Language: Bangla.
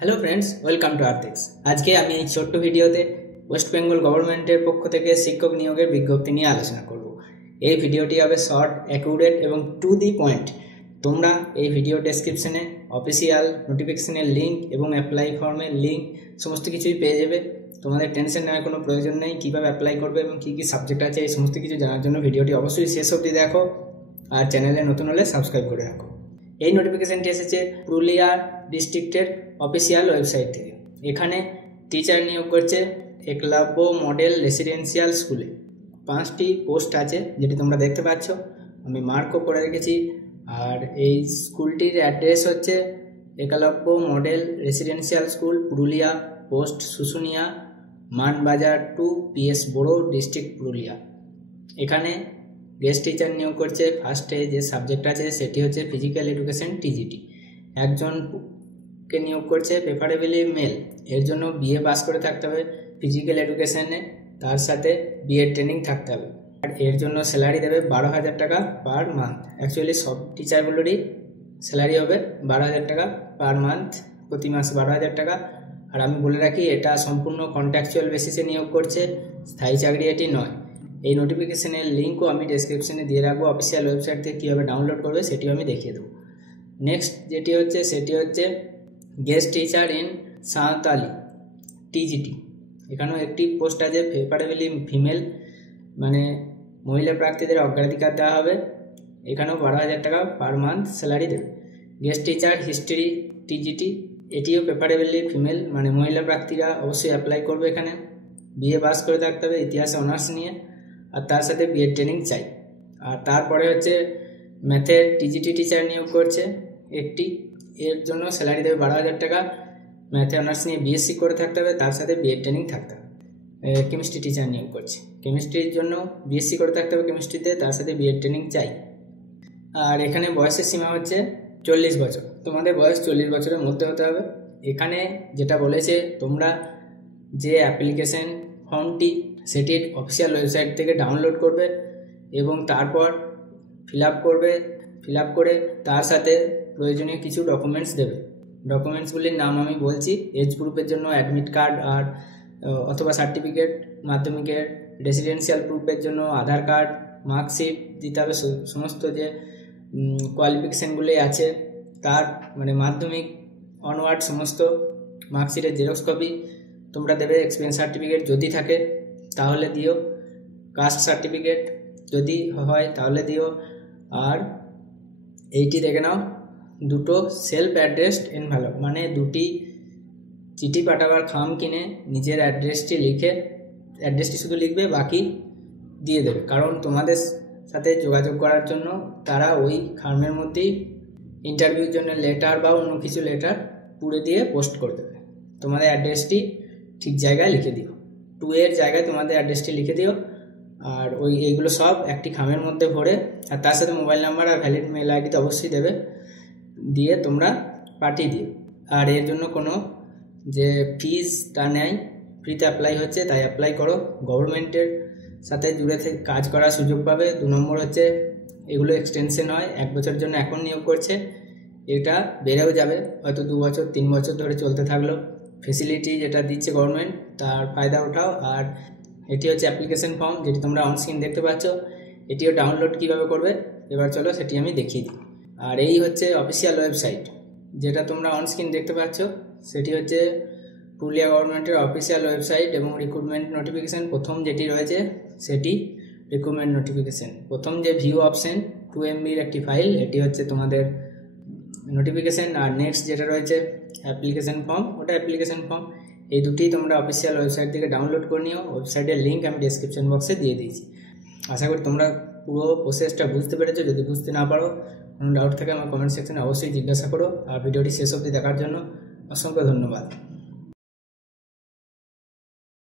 হ্যালো ফ্রেন্ডস, ওয়েলকাম টু আর্থিক্স। আজকে আমি এই ছোট্ট ভিডিওতে ওয়েস্ট বেঙ্গল গভর্নমেন্টের পক্ষ থেকে শিক্ষক নিয়োগের বিজ্ঞপ্তি নিয়ে আলোচনা করব। এই ভিডিওটি হবে শর্ট, অ্যাকুরেট এবং টু দি পয়েন্ট। তোমরা এই ভিডিও ডেসক্রিপশনে অফিসিয়াল নোটিফিকেশনের লিঙ্ক এবং অ্যাপ্লাই ফর্মের লিঙ্ক সমস্ত কিছুই পেয়ে যাবে। তোমাদের টেনশন নেওয়ার কোনো প্রয়োজন নেই। কীভাবে অ্যাপ্লাই করবে এবং কী কী সাবজেক্ট আছে এই সমস্ত কিছু জানার জন্য ভিডিওটি অবশ্যই শেষ অবধি দেখো, আর চ্যানেলে নতুন হলে সাবস্ক্রাইব করে রাখো। এই নোটিফিকেশনটি এসেছে পুরুলিয়া ডিস্ট্রিক্টের অফিসিয়াল ওয়েবসাইট থেকে। এখানে টিচার নিয়োগ করছে একলব্য মডেল রেসিডেন্সিয়াল স্কুলে। 5টি পোস্ট আছে, যেটি তোমরা দেখতে পাচ্ছ, আমি মার্কও করে রেখেছি। আর এই স্কুলটির অ্যাড্রেস হচ্ছে Eklavya model residential school, Purulia, post Susunia, Manbazar 2, PS Boro, district Purulia. এখানে গেস্ট টিচার নিয়োগ করছে। ফার্স্টে যে সাবজেক্ট আছে সেটি হচ্ছে ফিজিক্যাল এডুকেশন, TGT। একজনকে নিয়োগ করছে, প্রেফারেবলি মেল। এর জন্য BA পাস করে থাকতে হবে ফিজিক্যাল এডুকেশনে, তার সাথে BA ট্রেনিং থাকতে হবে। আর এর জন্য স্যালারি দেবে 12,000 টাকা পার মান্থ। অ্যাকচুয়ালি সব টিচারগুলোরই স্যালারি হবে 12,000 টাকা পার মান্থ, প্রতি মাসে 12,000 টাকা। আর আমি বলে রাখি, এটা সম্পূর্ণ কন্ট্রাকচুয়াল বেসিসে নিয়োগ করছে, স্থায়ী চাকরি এটি নয়। এই নোটিফিকেশনের লিঙ্কও আমি ডেসক্রিপশনে দিয়ে রাখবো। অফিসিয়াল ওয়েবসাইট থেকে কীভাবে ডাউনলোড করবে সেটিও আমি দেখিয়ে দেবো। নেক্সট যেটি হচ্ছে সেটি হচ্ছে guest teacher in Santali, TGT। এখানেও একটি পোস্ট আছে, প্রেফারেবলি ফিমেল, মানে মহিলা প্রার্থীদের অগ্রাধিকার দেওয়া হবে। এখানেও 12,000 টাকা পার মান্থ স্যালারি দেবে। গেস্ট টিচার হিস্ট্রি, TGT, এটিও প্রেফারেবলি ফিমেল, মানে মহিলা প্রার্থীরা অবশ্যই অ্যাপ্লাই করবে। এখানে BA পাস করে থাকতে হবে ইতিহাসে অনার্স নিয়ে, আর তার সাথে BA ট্রেনিং চাই। আর তারপরে হচ্ছে ম্যাথের TGT টিচার নিয়োগ করছে একটি। এর জন্য স্যালারি দেবে 12,000 টাকা। ম্যাথে অনার্স নিয়ে BSc করে থাকতে হবে, তার সাথে BA ট্রেনিং থাকতে হবে। কেমিস্ট্রি টিচার নিয়োগ করছে। কেমিস্ট্রির জন্য BSc করে থাকতে হবে কেমিস্ট্রিতে, তার সাথে BA ট্রেনিং চাই। আর এখানে বয়সের সীমা হচ্ছে 40 বছর। তোমাদের বয়স 40 বছরের মধ্যে হতে হবে। এখানে যেটা বলেছে, তোমরা যে অ্যাপ্লিকেশন ফর্মটি সেটির অফিসিয়াল ওয়েবসাইট থেকে ডাউনলোড করবে এবং তারপর ফিল আপ করে তার সাথে প্রয়োজনীয় কিছু ডকুমেন্টস দেবে। ডকুমেন্টসগুলির নাম আমি বলছি। এজ প্রুফের জন্য অ্যাডমিট কার্ড আর অথবা সার্টিফিকেট, মাধ্যমিকের রেসিডেন্সিয়াল প্রুফের জন্য আধার কার্ড, মার্কশিট দিতে হবে। সমস্ত যে কোয়ালিফিকেশানগুলি আছে তার, মানে মাধ্যমিক অনওয়ার্ড সমস্ত মার্কশিটের জেরক্স কপি তোমরা দেবে। এক্সপিরিয়েন্স সার্টিফিকেট যদি থাকে তাহলে দিও, কাস্ট সার্টিফিকেট যদি হয় তাহলে দিও। আর এইটি দেখে নাও, দুটো সেলফ অ্যাড্রেসড এনভেলপ, মানে দুটি চিঠি পাঠাবার খাম কিনে নিজের অ্যাড্রেসটি শুধু লিখবে, বাকি দিয়ে দেবে। কারণ তোমাদের সাথে যোগাযোগ করার জন্য তারা ওই খামের মধ্যেই ইন্টারভিউর জন্য লেটার বা অন্য কিছু লেটার পুড়ে দিয়ে পোস্ট করে দেবে। তোমাদের অ্যাড্রেসটি ঠিক জায়গায় লিখে দিও, 2 এর জায়গায় তোমাদের অ্যাড্রেসটি লিখে দিও। আর এইগুলো সব একটি খামের মধ্যে ভরে, আর তার সাথে মোবাইল নাম্বার আর ভ্যালিড মেল আইডি তো অবশ্যই দেবে, দিয়ে তোমরা পাঠিয়ে দিও। আর এর জন্য কোনো যে ফিজ তা নেই, ফ্রিতে অ্যাপ্লাই হচ্ছে, তাই অ্যাপ্লাই করো। গভর্নমেন্টের সাথে জুড়ে কাজ করার সুযোগ পাবে। 2 নম্বর হচ্ছে এগুলো এক্সটেনশন হয়, 1 বছরের জন্য এখন নিয়োগ করছে, এটা বেড়েও যাবে, হয়তো 2 বছর 3 বছর ধরে চলতে থাকলো। ফেসিলিটি যেটা দিচ্ছে গভর্নমেন্ট তার ফায়দা ওঠাও। আর এটি হচ্ছে অ্যাপ্লিকেশন ফর্ম, যেটি তোমরা অনস্ক্রিন দেখতে পাচ্ছ। এটিও ডাউনলোড কিভাবে করবে এবার চলো সেটি আমি দেখিয়ে দিই। আর এই হচ্ছে অফিসিয়াল ওয়েবসাইট, যেটা তোমরা অনস্ক্রিন দেখতে পাচ্ছ, সেটি হচ্ছে পুরুলিয়া গভর্নমেন্টের অফিসিয়াল ওয়েবসাইট। এবং রিক্রুটমেন্ট নোটিফিকেশান প্রথম যেটি রয়েছে সেটি রিক্রুটমেন্ট নোটিফিকেশান। প্রথম যে ভিউ অপশন 2 MBর একটি ফাইল, এটি হচ্ছে তোমাদের নোটিফিকেশান। আর নেক্সট যেটা রয়েছে অ্যাপ্লিকেশন ফর্ম, ওটা অ্যাপ্লিকেশন ফর্ম। এই দুটি তোমরা অফিসিয়াল ওয়েবসাইট থেকে ডাউনলোড করে নিও। ওয়েবসাইটের লিঙ্ক আমি ডেসক্রিপশন বক্সে দিয়ে দিয়েছি। আশা করি তোমরা পুরো প্রসেসটা বুঝতে পেরেছো। যদি বুঝতে না পারো, কোনো ডাউট থাকে আমার কমেন্ট সেকশনে অবশ্যই জিজ্ঞাসা করো। আর ভিডিওটি শেষ অবধি দেখার জন্য অসংখ্য ধন্যবাদ।